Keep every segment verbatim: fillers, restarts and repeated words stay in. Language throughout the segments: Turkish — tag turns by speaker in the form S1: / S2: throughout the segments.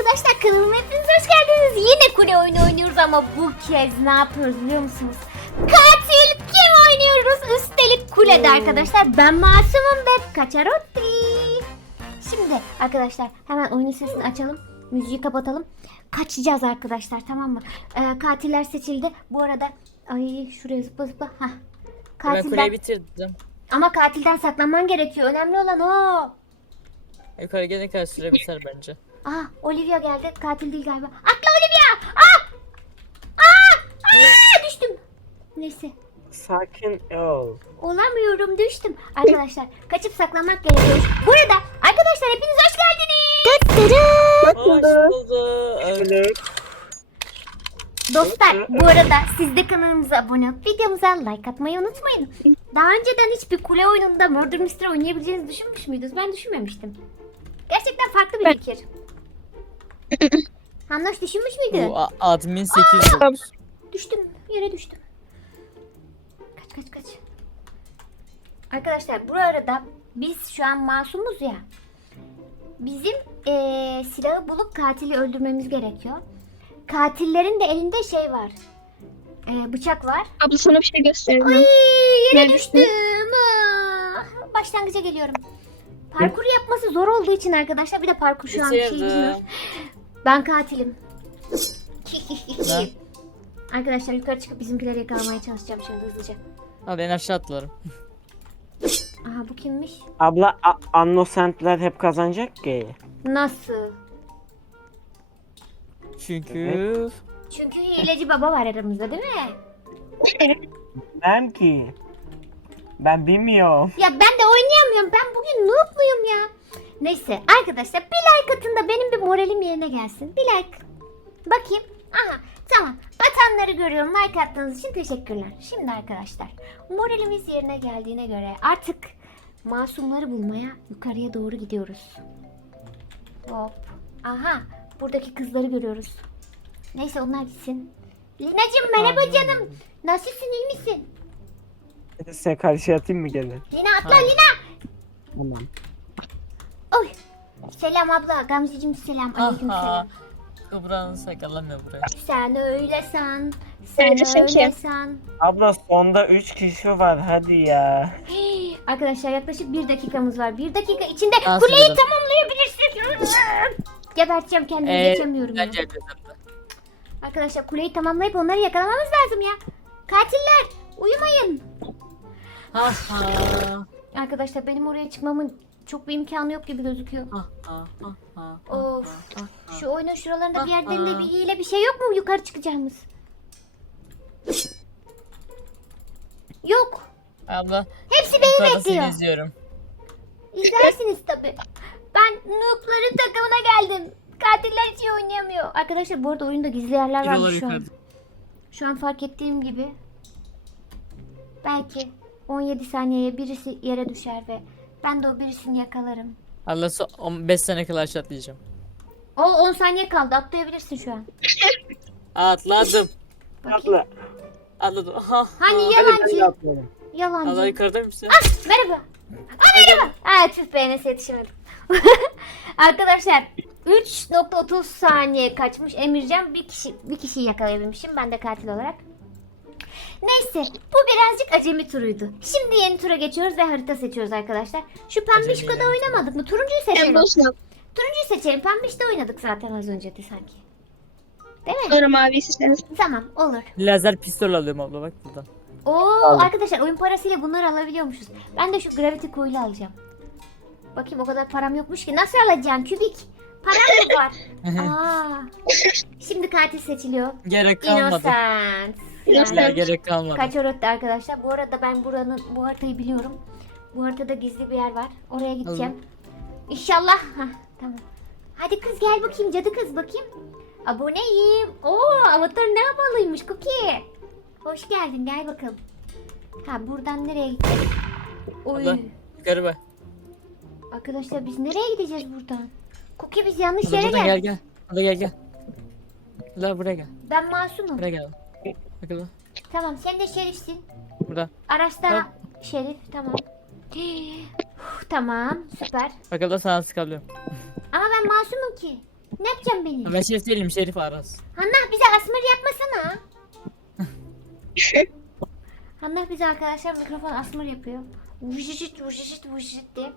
S1: arkadaşlar, kanalıma hepiniz hoş geldiniz. Yine kule oyunu oynuyoruz ama bu kez ne yapıyoruz biliyor musunuz? Katil kim oynuyoruz? Üstelik kulede arkadaşlar. Ben masumum ve Kaçarotti. Şimdi arkadaşlar hemen oyunun sesini açalım. Müziği kapatalım. Kaçacağız arkadaşlar, tamam mı? Ee, katiller seçildi. Bu arada ay şuraya zıpla zıpla. Hah.
S2: Ben kuleyi
S1: Katilden...
S2: bitirdim.
S1: Ama katilden saklanman gerekiyor. Önemli olan o.
S2: Yukarı gelene kadar süre biter bence.
S1: Aa, Olivia geldi. Katil değil galiba. Atla Olivia! Aa! Aa! Aa! Düştüm. Neyse.
S3: Sakin ol.
S1: Olamıyorum, düştüm. Arkadaşlar kaçıp saklanmak gerekiyor. Burada arkadaşlar hepiniz hoş geldiniz.
S2: Hoş bulduk.
S3: Evet.
S1: Dostlar bu arada siz de kanalımıza abone olup videomuza like atmayı unutmayın. Daha önceden hiçbir kule oyununda Murder Mystery oynayabileceğinizi düşünmüş müydünüz? Ben düşünmemiştim. Gerçekten farklı bir fikir. Hannoş düşünmüş müydün?
S2: Bu a- admin sekiz dokuz.
S1: Düştüm. Yere düştüm. Kaç kaç kaç. Arkadaşlar bu arada biz şu an masumuz ya. Bizim eee, silahı bulup katili öldürmemiz gerekiyor. Katillerin de elinde şey var. Eee, bıçak var.
S4: Abla sana bir şey göstereceğim.
S1: Ay, yere
S4: Neredesin?
S1: düştüm. Ah, başlangıca geliyorum. Parkur yapması zor olduğu için arkadaşlar, bir de parkur şu an bir şey
S2: Bitirdim.
S1: bilmiyoruz. Ben katilim.
S2: Ben?
S1: Arkadaşlar yukarı çıkıp bizimkileri yakalamaya çalışacağım şimdi hızlıca.
S2: Ha ben aşağı atlarım.
S1: Aha, bu kimmiş?
S3: Abla a- Innocent'ler hep kazanacak ki.
S1: Nasıl?
S2: Çünkü
S1: Çünkü hileci baba var aramızda değil mi?
S3: Ben ki. Ben bilmiyorum.
S1: Ya ben de oynayamıyorum. Ben bugün noob muyum ya? Neyse arkadaşlar, bir like atın da benim bir moralim yerine gelsin. Bir like. Bakayım. Aha, tamam. Batanları görüyorum. Like attığınız için teşekkürler. Şimdi arkadaşlar, moralimiz yerine geldiğine göre artık masumları bulmaya yukarıya doğru gidiyoruz. Hop. Aha, buradaki kızları görüyoruz. Neyse onlar gitsin. Lina'cığım merhaba canım. Nasılsın, iyi misin?
S3: Size karşı atayım mı gene?
S1: Lina atla,
S2: Hayır.
S1: Lina.
S3: Tamam.
S1: Oy. Selam abla. Gamzeciğim selam. Aleyküm
S2: aha.
S1: selam.
S2: Kıbra'nın sakalamıyor buraya.
S1: Sen öyle san. Sen
S4: Neredesin
S1: öyle
S4: ki?
S1: san.
S3: Abla sonda üç kişi var hadi ya.
S1: Hey, arkadaşlar yaklaşık bir dakikamız var. Bir dakika içinde
S2: Dans
S1: kuleyi
S2: edelim.
S1: tamamlayabilirsiniz. Geberteceğim kendimi,
S2: Ee,
S1: geçemiyorum ya.
S2: bence yapacağım da.
S1: Arkadaşlar kuleyi tamamlayıp onları yakalamamız lazım ya. Katiller uyumayın.
S2: Ha ha.
S1: Arkadaşlar benim oraya çıkmamın çok bir imkanı yok gibi gözüküyor.
S2: Ha ha ha ha.
S1: Of.
S2: ha, ha.
S1: Şu oyunun şuralarında bir
S2: Ah,
S1: yerlerinde
S2: ah.
S1: bir hile bir şey yok mu yukarı çıkacağımız? Yok.
S2: Abla
S1: Hepsi beni
S2: yukarıda seni
S1: bekliyor.
S2: izliyorum.
S1: İzlersiniz tabi. Ben noob'ların takımına geldim. Katiller hiç iyi oynayamıyor. Arkadaşlar bu arada oyunda gizli yerler
S2: Biri
S1: varmış şu an.
S2: yukarıda.
S1: Şu an fark ettiğim gibi. Belki on yedi saniyeye birisi yere düşer ve ben de o birisini yakalarım.
S2: Allah son on beş sene kadar aşağı atlayacağım.
S1: O on saniye kaldı, atlayabilirsin şu an.
S2: Atladım.
S1: Bakayım.
S3: Abla.
S2: Atladım. Ha.
S1: Hani yalancı.
S3: Atladım.
S1: Yalancı.
S2: Allah yukarıda mısın?
S1: Ah, merhaba. Aa, merhaba. Aa, tüh be, Enes'e yetişemedim. Arkadaşlar üç nokta otuz saniye kaçmış Emircan, bir kişi bir kişiyi yakalayabilmişim ben de katil olarak. Neyse, bu birazcık acemi turuydu. Şimdi yeni tura geçiyoruz ve harita seçiyoruz arkadaşlar. Şu pembişkoda
S2: Acemi
S1: oynamadık mı? Turuncuyu seçelim.
S4: Abla
S1: Turuncuyu seçelim. Pembişte oynadık zaten az önce de sanki. Değil mi?
S4: sonra mavi seçeriz.
S1: Tamam, olur.
S2: Lazer pistol alıyorum abla bak buradan.
S1: Oo,
S3: Aldım.
S1: arkadaşlar oyun parasıyla bunları alabiliyormuşuz. Ben de şu Gravity Coil'i alacağım. Bakayım, o kadar param yokmuş ki. Nasıl alacaksın kübik? Param mı var? Aa. Şimdi katil seçiliyor.
S2: Gerek kalmadı.
S1: Innocent.
S4: Innocent.
S2: Ya, gerek kalmadı.
S1: Kaç öğretti arkadaşlar. Bu arada ben buranın bu haritayı biliyorum. Bu haritada gizli bir yer var. Oraya gideceğim. İnşallah. Hah, tamam. Hadi kız gel bakayım, cadı kız bakayım. Aboneyim. Oo, avatar ne havalıymış Cookie. Hoş geldin, gel bakalım. Ha, buradan nereye gideceğiz? Oy.
S2: Abla yukarı bak.
S1: Arkadaşlar biz nereye gideceğiz buradan? Cookie biz yanlış
S2: Abla
S1: yere
S2: buradan
S1: geldik.
S2: gel gel. Abla gel gel. La buraya gel.
S1: Ben masumum.
S2: Buraya gel. Bak abla.
S1: Tamam, sen de şerifsin.
S2: Burada.
S1: Araçta
S2: Tamam.
S1: şerif, tamam. Uf, tamam, süper.
S2: Bak abla sana sıkabiliyorum.
S1: Ama ben masumum ki. Ne yapacağım beni?
S2: Ben Şerif değilim, Şerif Aras.
S1: Hanna bize asmır yapmasana. Hanna bize arkadaşlar mikrofon asmır yapıyor. Vujijit vujijit vujijit diye.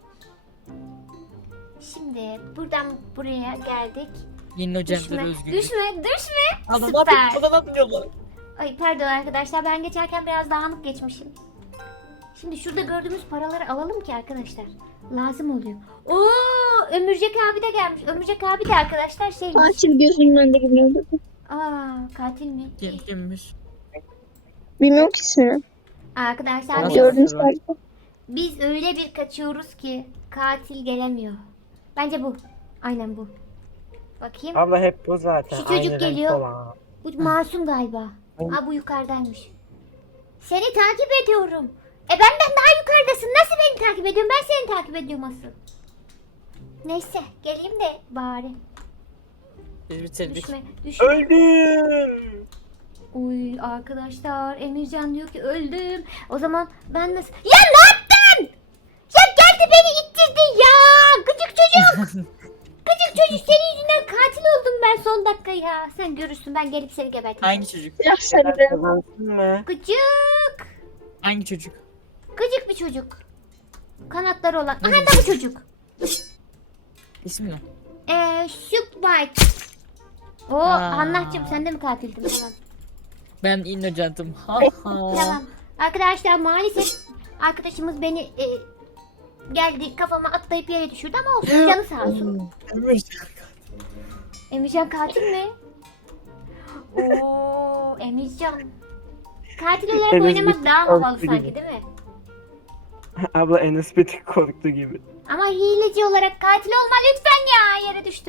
S1: Şimdi buradan buraya geldik.
S2: İnnocentler
S1: Düşme,
S2: özgürlük.
S1: düşme, düşme.
S2: Adam
S1: Süper.
S2: atıyor, adam atmıyorlar.
S1: Ay pardon arkadaşlar ben geçerken biraz dağınık geçmişim. Şimdi şurada gördüğümüz paraları alalım ki arkadaşlar. Lazım oluyor. Oo, Ömürcek abi de gelmiş. Ömürcek abi de arkadaşlar şeymiş.
S4: Katil gözümün önünde gidiyordu.
S1: Aa, katil mi?
S2: Kim, kimmiş?
S4: Bilmiyorum ki ismini.
S1: Arkadaşlar
S2: Aa,
S1: biz,
S4: Gördüm sadece.
S1: biz öyle bir kaçıyoruz ki katil gelemiyor. Bence bu. Aynen bu. Bakayım.
S3: Abla hep bu zaten.
S1: Şu çocuk
S3: aynı renk
S1: geliyor.
S3: olan.
S1: Bu masum galiba. Aa bu yukarıdaymış. Seni takip ediyorum. E benden daha yukarıdasın. Nasıl beni takip ediyorsun? Ben seni takip ediyorum asıl. Neyse geleyim de bari.
S2: Biz bitirdik.
S1: Düşme. Düşme.
S3: Öldüm.
S1: Uy arkadaşlar Emircan diyor ki öldüm. O zaman ben nasıl... Ya ne yaptın? Ya geldi beni ittirdi ya. Gıcık çocuk. Gıcık çocuk senin yüzünden katil oldum ben son dakika ya. Sen görürsün ben gelip seni geberteceğim.
S2: Hangi çocuk?
S4: Silah sarıdı.
S3: Kazansın mı?
S1: Gıcık.
S2: Hangi çocuk?
S1: Gıcık bir çocuk. Kanatları olan. Aha da bu çocuk.
S2: İsmi ne?
S1: Eee Shook White. Oo
S2: Aa.
S1: Hannah'cığım sen de mi katildin? Tamam.
S2: Ben Innocent'ım. Ha ha.
S1: Tamam. Arkadaşlar maalesef arkadaşımız beni e, geldi kafama atlayıp yere düşürdü ama olsun canı sağ olsun. Emircan katil mi? Oo Emircan. Katil olarak
S3: Enes
S1: oynamak
S3: bir
S1: daha havalı
S3: korktu
S1: sanki
S3: gibi.
S1: değil mi?
S3: Abla Enes bir tık korktu gibi.
S1: Ama hileci olarak katil olma lütfen ya yere düştüm.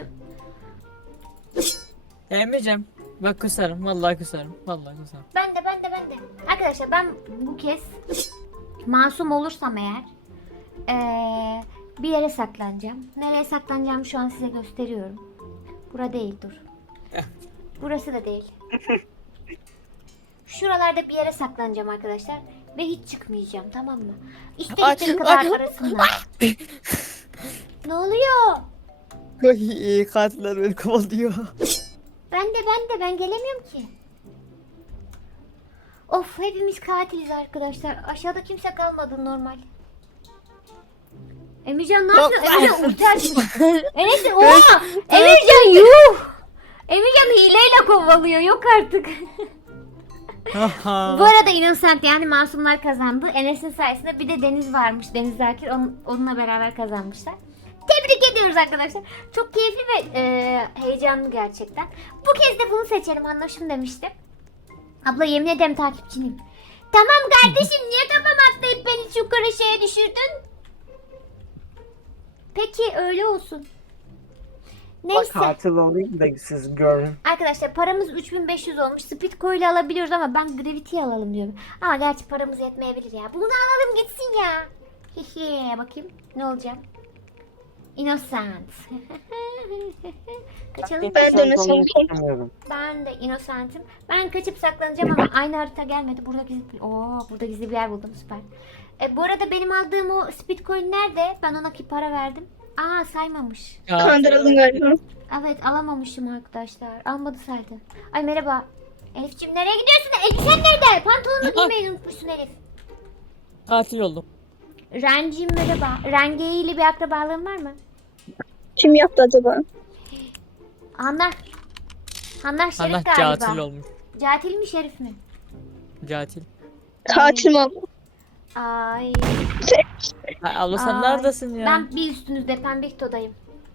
S2: Emre'cim. Bak kusarım. Vallahi kusarım. Vallahi kusarım.
S1: Ben de ben de ben de. Arkadaşlar ben bu kez masum olursam eğer eee, bir yere saklanacağım. Nereye saklanacağımı şu an size gösteriyorum. Bura değil dur. Burası da değil. Şuralarda bir yere saklanacağım arkadaşlar. Ve hiç çıkmayacağım tamam mı? İstedikleri kadar arasınlar. Ne oluyor?
S2: Katiller beni kovalıyor.
S1: Ben de ben de ben gelemiyorum ki. Of hepimiz katiliz arkadaşlar. Aşağıda kimse kalmadı normal. Emircan ne yapıyor? Emircan ulti açmış. Enes oha! Emircan yuh! Emircan hileyle kovalıyor yok artık. Bu arada Innocent yani masumlar kazandı. Enes'in sayesinde bir de Deniz varmış. Deniz Zakir onun, onunla beraber kazanmışlar. Tebrik ediyoruz arkadaşlar. Çok keyifli ve e, heyecanlı gerçekten. Bu kez de bunu seçelim anlaşım demiştim. Abla yemin ederim takipçiniyim. Tamam kardeşim niye kafama atlayıp beni çukura şeye düşürdün? Peki öyle olsun.
S3: Bak
S1: Neyse.
S3: katil olayım da siz görün.
S1: Arkadaşlar paramız üç bin beş yüz olmuş. Speedco ile alabiliyoruz ama ben Gravity'yi alalım diyorum. Ama gerçi paramız yetmeyebilir ya. Bunu alalım gitsin ya. Hihi bakayım ne olacak. Innocent. Kaçalım.
S4: Ben de
S3: Sen
S4: Enes
S3: onu
S4: olayım.
S3: istemiyorum.
S1: Ben de Innocent'im. Ben kaçıp saklanacağım ama aynı harita gelmedi. Burada gizli, Oo, burada gizli bir yer buldum süper. E, bu arada benim aldığım o Speedcoin nerede? Ben ona ki para verdim. Aa saymamış.
S4: Kandırıldın galiba.
S1: Evet alamamışım arkadaşlar. Almadı saydı. Ay merhaba. Elif'ciğim nereye gidiyorsun? Elbisen nerede? Pantolonunu giymeyi unutmuşsun Elif.
S2: Katil oldum.
S1: Renciğim merhaba. Rengeyi ile bir akrabalığın var mı?
S4: Kim yaptı acaba?
S1: Hanlar. Hanlar Şerif
S2: Allah
S1: galiba.
S2: katil olmuş.
S1: Catil mi Şerif mi?
S2: Katil.
S4: Katil mi abla?
S1: Ay.
S2: Ha, abla sen
S1: Ay.
S2: neredesin ya?
S1: Ben bir üstünüzde Pembikto'dayım.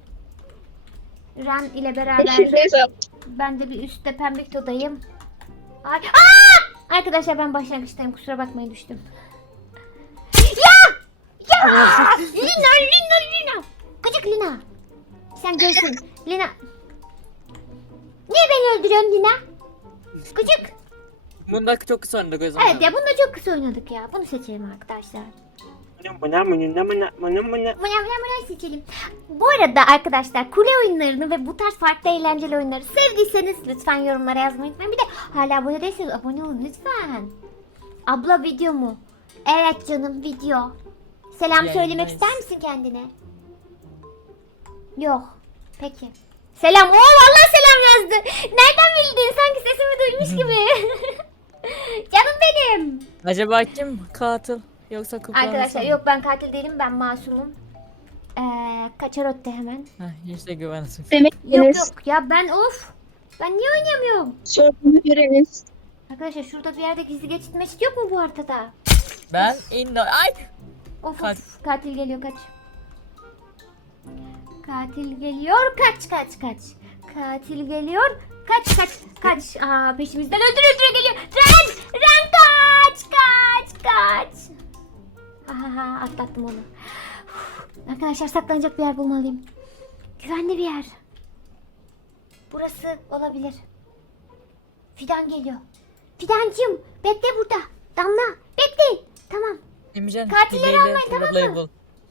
S1: Ren ile beraber
S4: Peşindeyiz abla.
S1: ben de bir üstte Pembikto'dayım. Ay. Aa! Arkadaşlar ben başlangıçtayım kusura bakmayın düştüm. Ya! Ya! Lina Lina Lina. Gıcık Lina. Sen görsün. Lina. Niye beni öldürüyorsun Lina? Gıcık.
S2: Bunda çok kısa oynadık o zaman.
S1: Evet ya bunda çok kısa oynadık ya. Bunu seçelim arkadaşlar.
S3: Mına mına mına mına mına mına.
S1: Mına mına mına seçelim. Bu arada arkadaşlar kule oyunlarını ve bu tarz farklı eğlenceli oyunları sevdiyseniz lütfen yorumlara yazmayı unutmayın. Bir de hala abone değilseniz abone olun lütfen. Abla video mu? Evet canım video. Selam
S2: Yani
S1: söylemek
S2: nice.
S1: ister misin kendine? Yok. Peki. Selam. Oo vallahi selam yazdı. Nereden bildin? Sanki sesimi duymuş gibi. Canım benim.
S2: Acaba kim katil yoksa kuklanırsa
S1: Arkadaşlar
S2: mı?
S1: yok ben katil değilim. Ben masumum. Ee, kaçarotte hemen.
S2: Heh, işte güvensin.
S4: Demek
S1: Yok
S4: ki
S1: yok ya ben of. Ben niye oynayamıyorum?
S4: sorduğunu göreniz.
S1: Arkadaşlar şurada bir yerde gizli geçit meçit yok mu bu haritada?
S2: Ben in ay.
S1: Of
S2: Kaç.
S1: of katil geliyor kaç. Katil geliyor kaç kaç kaç. Katil geliyor kaç kaç kaç. Aa peşimizden öldür öldür geliyor. Ren Ren kaç kaç kaç. Aha atlattım onu. Uf, arkadaşlar saklanacak bir yer bulmalıyım. Güvenli bir yer. Burası olabilir. Fidan geliyor. Fidancığım bekle burada. Damla bekleyin. Tamam.
S2: Emircan
S1: Katilleri
S2: hileyle
S1: almayın, tamam
S2: Roblox'u
S1: mı?
S2: bul.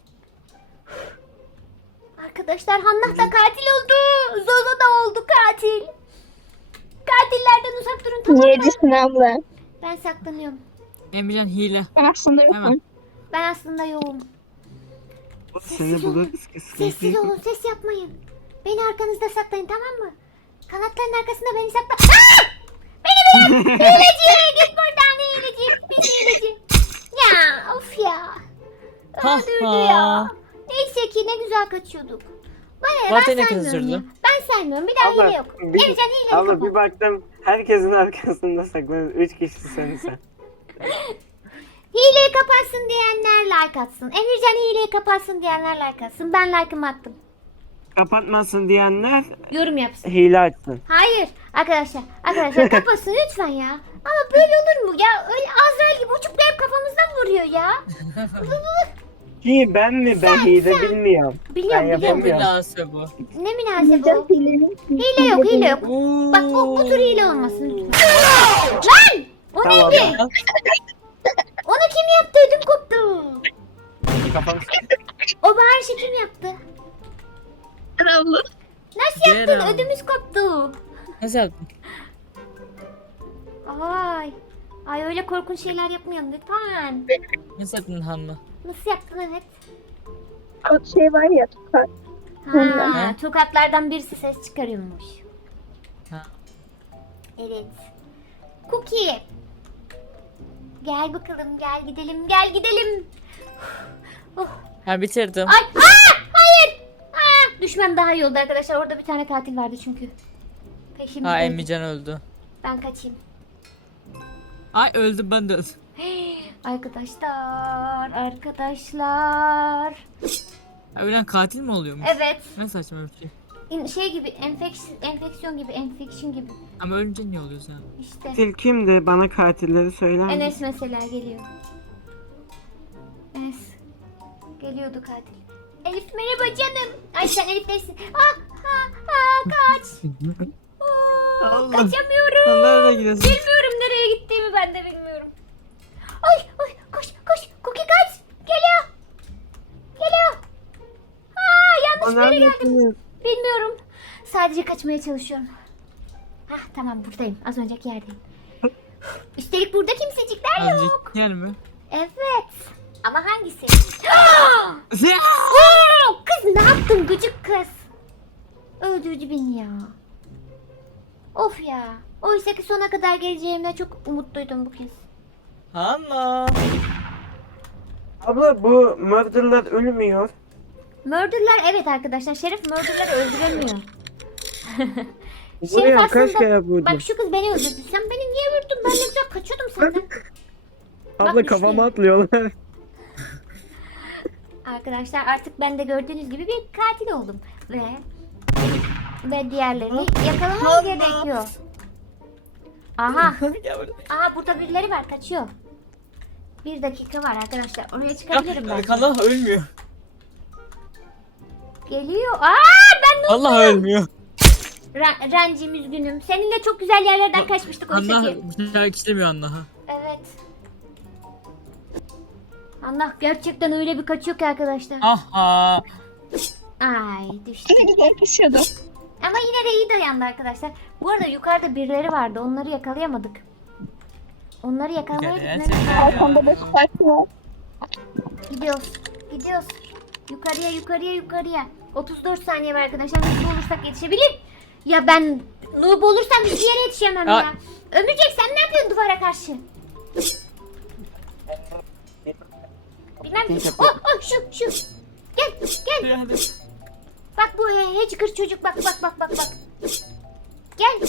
S1: Arkadaşlar Hannah da katil oldu. Zozo da oldu katil. Katillerden uzak durun tamam mı?
S4: Yedisin abla.
S1: Ben saklanıyorum.
S2: Emircan hile.
S4: Ben aslında
S2: Hemen.
S4: yokum.
S1: Ben aslında yoğum.
S3: Seni buluruz ki
S1: Sessiz
S3: sıkıntı yok.
S1: olun ses yapmayın. Beni arkanızda saklayın tamam mı? Kanatların arkasında beni sakla. Aa! Beni bırak. Hileci git buradan hileci. Pis hileci. Ya of ya.
S2: Ha
S1: Öldürdü
S2: ha.
S1: ya. Neyse ki ne güzel kaçıyorduk. Bana ne,
S2: Zaten
S1: ben
S2: ne kadar
S1: saymıyorum ya.
S2: sürdü?
S1: Ben saymıyorum. Bir daha hile yok.
S3: bir,
S1: Emrecan hile
S3: abla
S1: yok.
S3: bir baktım herkesin arkasında saklanıyor. Üç kişi seni sen.
S1: Hileyi kapatsın diyenler like atsın. Emircan hileyi kapatsın diyenler like atsın. Ben like'ımı attım.
S3: Kapatmasın diyenler
S1: Yorum yapsın.
S3: hile açsın.
S1: Hayır arkadaşlar. Arkadaşlar kapatsın lütfen ya. Ama böyle olur mu ya? Öyle Azrail gibi uçup gelip kafamızdan vuruyor ya.
S3: Ki ben mi? Ben hile bilmiyorum.
S1: Biliyorum
S3: Ben
S1: biliyorum.
S2: Ne
S3: yapamıyorum.
S2: münasebe bu.
S1: Ne münasebe
S4: Yiyeceğim
S1: o.
S4: hilenin.
S1: Hile yok hile yok.
S2: Oo.
S1: Bak bu, bu tür hile olmasın lütfen. Lan! O
S3: Tamam.
S1: neydi? Onu kim yaptı? Ödüm koptu.
S3: Kafam
S1: O bağırışı kim yaptı?
S4: Abla.
S1: Nasıl yaptın?
S2: Ceren.
S1: Ödümüz koptu.
S2: Nasıl yaptın?
S1: Ay. Ay öyle korkunç şeyler yapmayalım lütfen.
S2: Nasıl yaptın Hanna?
S1: Nasıl yaptın evet?
S4: O şey var ya. Tokat.
S1: Ha,
S2: Ha.
S1: tokatlardan birisi ses çıkarıyormuş.
S2: Ha.
S1: Evet. Cookie. Gel bakalım gel gidelim gel gidelim. Oh.
S2: Ha bitirdim.
S1: Ay aa, hayır. Aa, düşman daha iyi oldu arkadaşlar. Orada bir tane katil vardı çünkü. Peşimde.
S2: Ha Emircan öldü.
S1: Ben kaçayım.
S2: Ay öldüm ben de öldüm.
S1: Arkadaşlar, arkadaşlar.
S2: Ha, ölen katil mi oluyormuş?
S1: Evet.
S2: Ne saçma bir şey.
S1: İn- Şey gibi enfeksiyon, enfeksiyon gibi, enfeksiyon gibi.
S2: Ama ölünce niye oluyorsun?
S1: İşte.
S3: Katil kimdi? Bana katilleri söyler misin?
S1: Enes mesela geliyor. Enes. Geliyordu katil. Elif merhaba canım. Ay sen Elif değilsin. Ah, ha, ha, kaç. Oo,
S3: Allah.
S1: kaçamıyorum.
S2: Sen nereye gidiyorsun?
S1: Bilmiyorum nereye gittiğimi ben de bilmiyorum. Ay ay koş koş. Cookie kaç. Geliyor. Geliyor. Aa yanlış bir yere geldim.
S3: Neredesiniz?
S1: Bilmiyorum. Sadece kaçmaya çalışıyorum. Hah tamam buradayım. Az önceki yerdeyim. Üstelik burada kimsecikler yok.
S2: Azıcık yer mi?
S1: Evet. Ama hangisi? Oo, kız ne yaptın gıcık kız? Öldürdü beni ya. Of ya. Oysa ki sona kadar geleceğimden çok umutluydum bu kez.
S2: Hanna.
S3: Abla bu murderlar ölmüyor.
S1: Murderlar evet arkadaşlar. Şerif murderları öldüremiyor.
S3: Buraya kaç kere vurdun?
S1: Bak şu kız beni öldürdü. Sen beni niye vurdun? Ben ne güzel kaçıyordum senden.
S3: Abla
S1: Bak,
S3: kafama
S1: düştü.
S3: atlıyorlar.
S1: Arkadaşlar artık ben de gördüğünüz gibi bir katil oldum. Ve ve diğerlerini yakalamam gerekiyor. Aha.
S2: Gel buraya.
S1: Aha burada birileri var kaçıyor. Bir dakika var arkadaşlar. Oraya çıkabilirim ben.
S2: Allah ölmüyor.
S1: Geliyor. Aa ben ne
S2: Allah ölmüyor.
S1: Ren- Rencim üzgünüm. Seninle çok güzel yerlerden kaçmıştık oysa
S2: Hanna
S1: ki.
S2: bir şey istemiyor Hanna. ha.
S1: Evet. Allah gerçekten öyle bir kaçıyor ki arkadaşlar.
S2: Aha.
S1: Ay düştü.
S4: Ne güzel kaçıyordum.
S1: Ama yine de iyi dayandı arkadaşlar. Bu arada yukarıda birileri vardı. Onları yakalayamadık. Onları yakalamaya
S2: Gel,
S1: gitmemiz
S2: gel.
S1: lazım.
S4: Arkamda da spike var.
S1: Gidiyoruz. Gidiyoruz. Yukarıya yukarıya yukarıya. otuz dört saniye var arkadaşlar. Hızlı olursak yetişebilir. Ya ben noob olursam hiçbir yere yetişemem
S2: Aa.
S1: ya. Ömürcek sen ne yapıyorsun duvara karşı? Bilmem ki. Oh oh şu şu. Gel gel.
S2: Yani.
S1: Bak bu Hedger çocuk bak bak bak bak bak. Gel.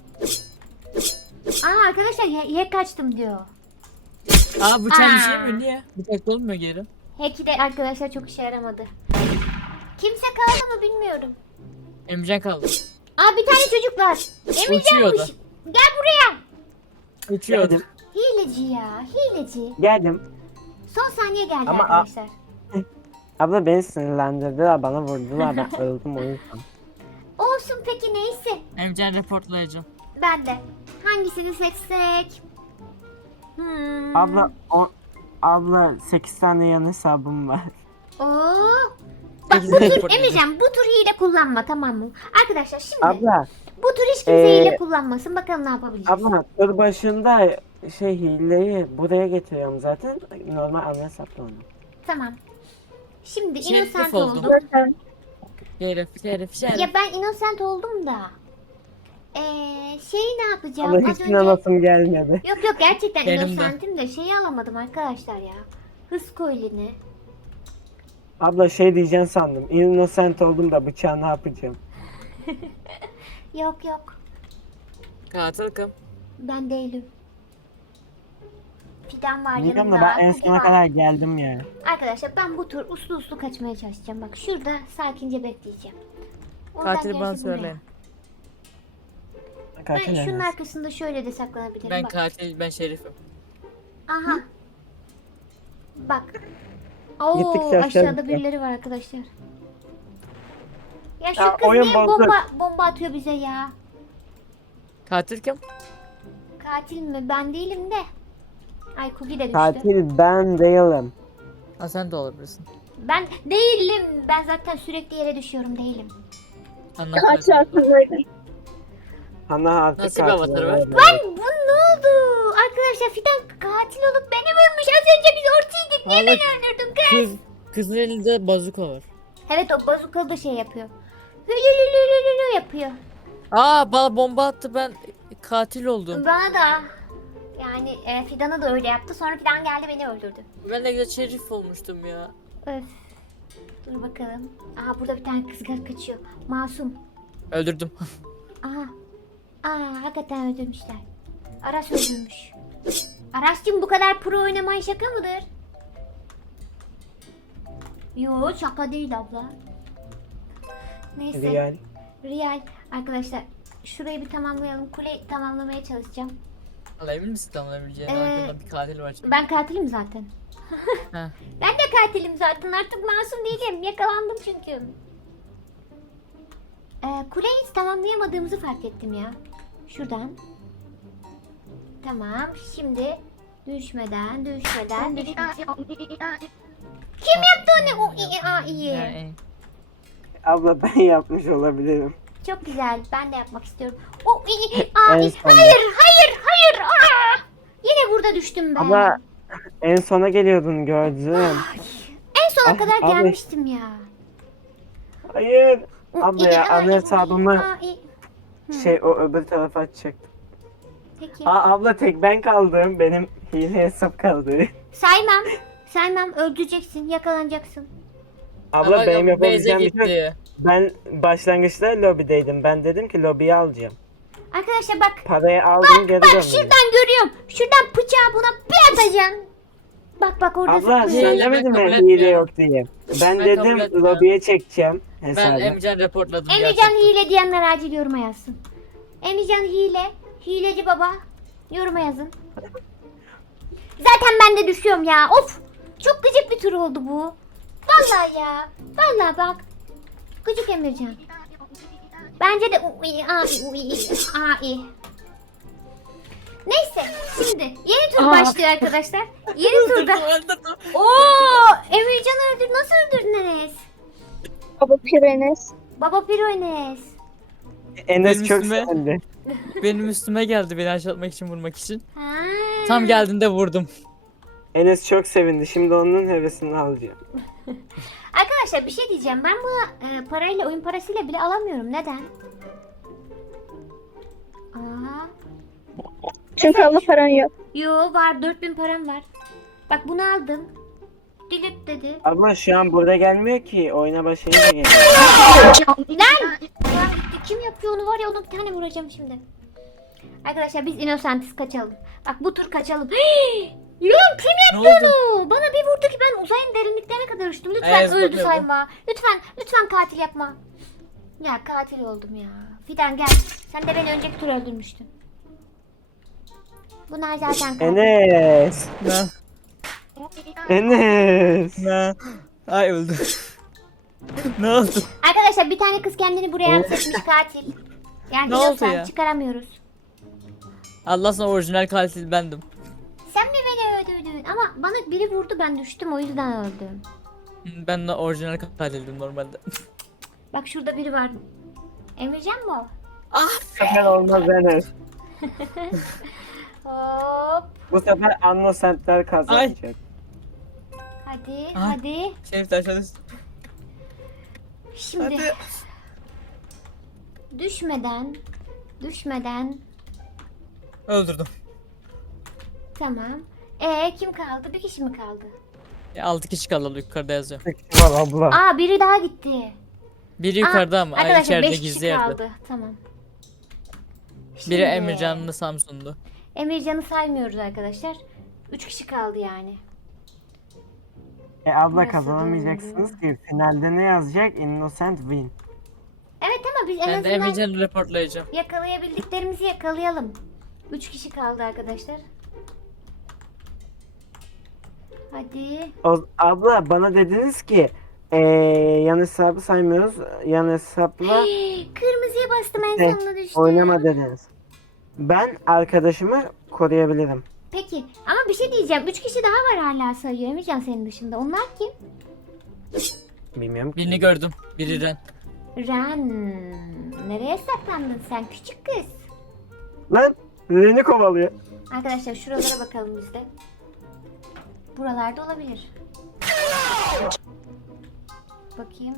S1: Aa arkadaşlar ye, ye kaçtım diyor.
S2: Aa bıçağın
S1: Aa.
S2: düşüyor mu? Niye? Bıçak olmuyor geri.
S1: Hack'i de arkadaşlar çok işe yaramadı. Kimse kaldı mı bilmiyorum.
S2: Emrecan kaldı.
S1: Aa bir tane çocuk var.
S2: Uçuyordu.
S1: Emircan'mış. Gel buraya.
S2: Uçuyordu.
S3: Geldim.
S1: Hileci ya hileci.
S3: Geldim.
S1: Son saniye geldi
S3: Ama-
S1: arkadaşlar.
S3: Abla beni sinirlendirdiler, bana vurdular, ben öldüm o yüzden.
S1: Olsun peki neyse.
S2: Emrecan reportlayacağım.
S1: Ben de. Hangisini seçsek? Hmm.
S3: Abla, o, abla sekiz tane yan hesabım var.
S1: Oo. Bak bu
S2: Sekiz
S1: tur
S2: tane
S1: Emircan bu tur hile kullanma tamam mı? Arkadaşlar şimdi
S3: Abla,
S1: bu tur hiç kimse
S3: Ee,
S1: hile kullanmasın. Bakalım ne yapabileceğiz.
S3: abla tur başında şey hileyi buraya getiriyorum zaten. Normal ana hesapla onu.
S1: Tamam. Şimdi
S2: Şerif
S1: innocent
S2: oldum.
S1: oldum.
S4: Zaten
S2: Şerif, şerif, şerif.
S1: Ya ben innocent oldum da. Ee, şeyi ne yapacağım?
S3: Abla
S1: Az
S3: hiç
S1: önce...
S3: inanasım gelmedi.
S1: Yok yok gerçekten
S2: Benim de.
S1: innocentim de şeyi alamadım arkadaşlar ya. Hız koilini.
S3: Abla şey diyeceğim sandım. Innocent oldum da bıçağı ne yapacağım?
S1: Yok yok.
S2: Katil kim?
S1: Ben değilim. Fidan var
S3: Bilmiyorum
S1: yanımda.
S3: da ben en
S1: Hadi
S3: sona
S1: var.
S3: kadar geldim yani.
S1: Arkadaşlar ben bu tur uslu uslu kaçmaya çalışacağım. Bak şurada sakince bekleyeceğim. Oradan
S2: Katili bana
S1: gerisi buraya.
S2: söyleyin.
S1: Ben
S3: Kaçın
S1: şunun
S3: yani.
S1: arkasında şöyle de saklanabilirim.
S2: Ben
S1: Bak.
S2: katil, ben şerifim.
S1: Aha. Bak. Oo,
S3: Gittikçe aşağı
S1: aşağıda
S3: gidiyor.
S1: birileri var arkadaşlar. Ya şu
S3: Ya,
S1: kız
S3: oyun
S1: niye
S3: bozuk.
S1: bomba, bomba atıyor bize ya?
S2: Katil kim?
S1: Katil mi? Ben değilim de. Ay Kugi de düştü.
S3: Katil ben değilim.
S2: Ha sen de olabilirsin.
S1: Ben değilim. Ben zaten sürekli yere düşüyorum değilim.
S2: Anlat.
S4: kaç aklındaydı.
S3: Ana artık
S2: Nasıl bir
S3: katil
S2: avatarı var?
S3: olamıyor.
S1: Ben bu ne oldu? Arkadaşlar Fidan katil olup beni vurmuş. Az önce biz ortaydık. Niye
S2: Vallahi-
S1: beni öldürdün kız?
S2: Kız, kızın elinde bazuka var.
S1: Evet o bazukalı da şey yapıyor. Hülülülülülülü yapıyor.
S2: Aa bana bomba attı, ben katil oldum.
S1: Bana da. Yani e, Fidan'a da öyle yaptı. Sonra Fidan geldi beni öldürdü.
S2: Ben de güzel şerif olmuştum ya.
S1: Öf. Dur bakalım. Aha burada bir tane kız ka- kaçıyor. Masum.
S2: Öldürdüm.
S1: Aha. Aa hakikaten öldürmüşler. Aras öldürmüş. Aras'cığım bu kadar pro oynaman şaka mıdır? Yo şaka değil abla. Neyse.
S3: Real.
S1: Real. Arkadaşlar şurayı bir tamamlayalım. Kuleyi tamamlamaya çalışacağım.
S2: Allah emin misin tamamlayabileceğine?
S1: Ee,
S2: Arkamda bir katil var çünkü.
S1: Ben katilim zaten.
S2: Heh.
S1: Ben de katilim zaten. Artık masum değilim. Yakalandım çünkü. Ee, kuleyi hiç tamamlayamadığımızı fark ettim ya. Şuradan. Tamam. Şimdi düşmeden, düşmeden, düşmeden. Kim yaptı onu? O iyi, aa, iyi.
S2: Yani,
S3: Abla ben yapmış olabilirim.
S1: Çok güzel. Ben de yapmak istiyorum. O iyi. Aa,
S3: En
S1: iyi.
S3: sonunda.
S1: Hayır, hayır, hayır. Aa! Yine burada düştüm ben.
S3: Abla en sona geliyordun gördüm.
S1: En sona
S3: Ah,
S1: kadar
S3: abi.
S1: gelmiştim ya.
S3: Hayır.
S1: O
S3: Abla
S1: iyi,
S3: ya
S1: aa,
S3: ana
S1: iyi,
S3: hesabımı
S1: aa, iyi. Hı,
S3: şey o öbür tarafa açacaktım.
S1: Peki.
S3: Aa abla tek ben kaldım. Benim hile hesap kaldı.
S1: Saymam. Saymam. Öldüreceksin. Yakalanacaksın.
S3: Abla
S2: Ama
S3: benim
S2: Beyze
S3: yapabileceğim bir şey yok.
S2: gitti.
S3: Ben başlangıçta lobideydim. Ben dedim ki lobiyi alacağım.
S1: Arkadaşlar bak.
S3: Parayı aldım geri
S1: Bak
S3: döndüm.
S1: şuradan görüyorum. Şuradan bıçağı buna bir atacaksın. Bak bak orada
S3: Abla
S1: zıplıyor.
S2: şey-
S3: söylemedim
S2: ben
S3: mi
S2: kabul
S3: hile
S2: etmiyorum.
S3: yok diye. Ben,
S2: Ben
S3: dedim
S2: kabul etmiyorum.
S3: lobiye çekeceğim
S2: Ben
S3: hesabı.
S2: Emrecan reportladım
S1: Emircan
S2: gerçekten.
S1: hile diyenler acil yoruma yazsın. Emircan hile. Hileci baba. Yoruma yazın. Zaten ben de düşüyorum ya. Of. Çok gıcık bir tur oldu bu. Vallahi ya. Vallahi bak. Gıcık Emircan. Bence de ui, a, ui, a, i. Neyse şimdi yeni tur
S2: Aa.
S1: başlıyor arkadaşlar. Yeni turda.
S2: Öldürdüm.
S1: Oo, Emircan öldür. Nasıl öldürdün Enes?
S4: Baba Pirenes.
S1: Baba Piro Enes.
S3: Enes
S2: Benim
S3: çok
S2: üstüme-
S3: sendi.
S2: Benim üstüme geldi beni aşağıtmak için, vurmak için.
S1: Ha.
S2: Tam geldiğinde vurdum.
S3: Enes çok sevindi. Şimdi onun hevesini alacağım.
S1: Arkadaşlar bir şey diyeceğim. Ben bunu e, parayla, oyun parasıyla bile alamıyorum. Neden? Aa.
S4: Çünkü Allah paran yok.
S1: Yo var, dört bin param var. Bak bunu aldım. Delete dedi.
S3: Ama şu an burada gelmiyor ki. Oyuna başlayınca geliyor.
S1: Lan! Ya, kim yapıyor onu var ya, ona bir tane vuracağım şimdi. Arkadaşlar biz Innocent'iz, kaçalım. Bak bu tur kaçalım. Yürüm, kim
S2: Ne
S1: yaptı
S2: oldu?
S1: onu? Bana bir vurdu ki ben uzayın derinliklerine kadar uçtum. Lütfen
S2: Evet,
S1: öldü
S2: bakıyorum.
S1: sayma. Lütfen, lütfen katil yapma. Ya katil oldum ya. Fidan gel. Sen de beni önceki tur öldürmüştün. Bunlar zaten katil.
S3: Enes.
S2: Ne?
S3: Enes.
S2: Ne? Ay öldü. Ne oldu?
S1: Arkadaşlar bir tane kız kendini buraya hapsetmiş katil. Yani
S2: Ne oldu
S1: Innocent,
S2: ya?
S1: çıkaramıyoruz.
S2: Allah sana orijinal katil bendim.
S1: Sen mi beni öldürdün? Ama bana biri vurdu, ben düştüm, o yüzden öldüm.
S2: Ben de orijinal katildim normalde.
S1: Bak şurada biri var. Emircan mı o?
S3: Bu sefer olmaz Enes.
S1: Hop.
S3: Bu sefer Innocent'ler kazanacak.
S1: Hadi,
S2: Ay.
S1: hadi.
S2: Şerif taşladı.
S1: Şimdi
S2: Hadi.
S1: düşmeden, düşmeden.
S2: Öldürdüm.
S1: Tamam. E kim kaldı? Bir kişi mi kaldı?
S2: Ya, altı kişi kaldı yukarıda yazıyor.
S3: Var abla.
S1: Aa biri daha gitti.
S2: Biri
S1: Aa,
S2: yukarıda ama ay,
S1: arkadaşlar
S2: içeride
S1: beş
S2: gizli
S1: kişi
S2: yerde.
S1: kaldı. Tamam.
S2: Biri
S1: Şimdi-
S2: Emircan'ın Samsun'du.
S1: Emircan'ı saymıyoruz arkadaşlar. Üç kişi kaldı yani.
S3: E abla
S1: Burası
S3: kazanamayacaksınız ki. Finalde ne yazacak? Innocent win.
S1: Evet ama biz en
S2: Ben de
S1: azından
S2: Emircan'ı reportlayacağım.
S1: yakalayabildiklerimizi yakalayalım. Üç kişi kaldı arkadaşlar. Hadi.
S3: O, abla bana dediniz ki eee yan hesabı saymıyoruz. Yan hesapla
S1: Kırmızıya bastım en
S3: şey,
S1: sonunda düştü.
S3: oynama dediniz. Ben arkadaşımı koruyabilirim.
S1: Peki ama bir şey diyeceğim. Üç kişi daha var hala sayıyor Emircan senin dışında. Onlar kim?
S3: Bilmiyorum ki.
S2: Birini gördüm. Biri Ren.
S1: Ren. Nereye saklandın sen küçük kız?
S3: Lan Ren'i kovalıyor.
S1: Arkadaşlar şuralara bakalım biz de. Buralarda olabilir. Bakayım.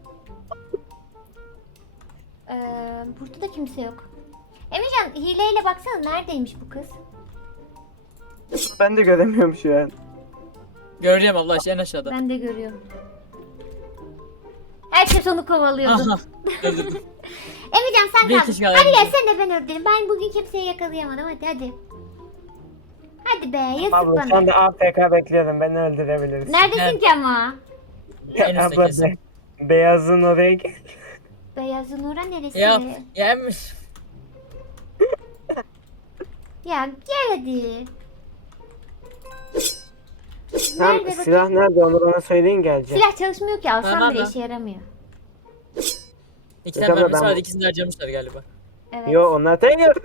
S1: Ee, burada da kimse yok. Emircan hileyle baksana, neredeymiş bu kız?
S3: Ben de göremiyorum şu an.
S2: Göreceğim Allah aşkına en aşağıda.
S1: Ben de görüyorum. Herkes onu kovalıyordu.
S2: Aha. Öldürdüm.
S1: Emircan sen
S2: Bir
S1: kal.
S2: kişi kaldı.
S1: Hadi gel sen de ben öldüreyim. Ben bugün kimseyi yakalayamadım. Hadi hadi. Hadi be yazık
S3: Abla
S1: bana.
S3: sen de A F K bekliyorum. Beni öldürebilirsin.
S1: Neredesin
S2: Nerede?
S1: ki ama?
S2: En üstte
S3: Abla
S2: kesin.
S3: be, beyazın oraya gel.
S1: Beyazın ora neresi?
S2: Ya yemiş.
S1: Ya gel hadi.
S3: Tamam,
S1: Nerede bakayım?
S3: silah nerede onu bana söyleyin gelecek.
S1: Silah çalışmıyor ki, alsam
S2: Tamam
S1: bile
S2: lan.
S1: işe yaramıyor.
S2: İki
S3: Tamam,
S2: tane mermisi
S3: ben-
S2: vardı, ikisini de harcamışlar galiba.
S1: Evet.
S3: Yo onlar tanıyor.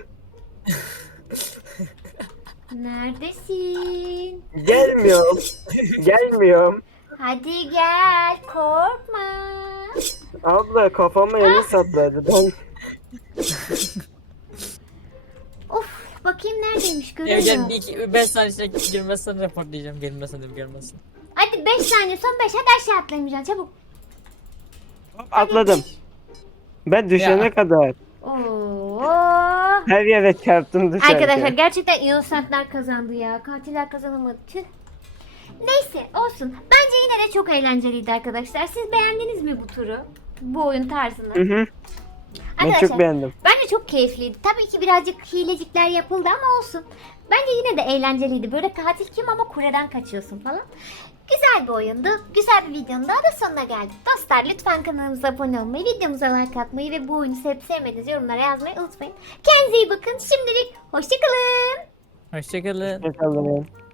S1: Neredesin?
S3: Gelmiyorum. Gelmiyorum.
S1: Hadi gel, korkma.
S3: Abla kafama yeni sapladı. Ben
S1: Of, bakayım neredeymiş,
S2: Gel gel
S1: göremiyorum.
S2: bir iki beş saniye içinde girmezsen reportlayacağım. Gelmezsen de gelmezsin.
S1: Hadi beş saniye, son beş. Hadi aşağı atlayamayacaksın, çabuk.
S3: atladım. Ben düşene
S2: Ya.
S3: kadar.
S1: Oo.
S3: Her yere çarptım düşerken.
S1: Arkadaşlar gerçekten Innocent'ler kazandı ya. Katiller kazanamadı. Tüh. Neyse olsun. Bence yine de çok eğlenceliydi arkadaşlar. Siz beğendiniz mi bu turu? Bu oyun tarzını.
S3: Hı hı. Ben
S1: Arkadaşlar
S3: çok beğendim.
S1: bence çok keyifliydi. Tabii ki birazcık hilecikler yapıldı ama olsun. Bence yine de eğlenceliydi. Böyle katil kim ama kuleden kaçıyorsun falan. Güzel bir oyundu. Güzel bir videonun daha da sonuna geldik. Dostlar lütfen kanalımıza abone olmayı, videomuza like atmayı ve bu oyunu sevip sevmediğiniz yorumlara yazmayı unutmayın. Kendinize iyi bakın. Şimdilik hoşçakalın.
S2: Hoşçakalın.
S3: Hoşçakalın.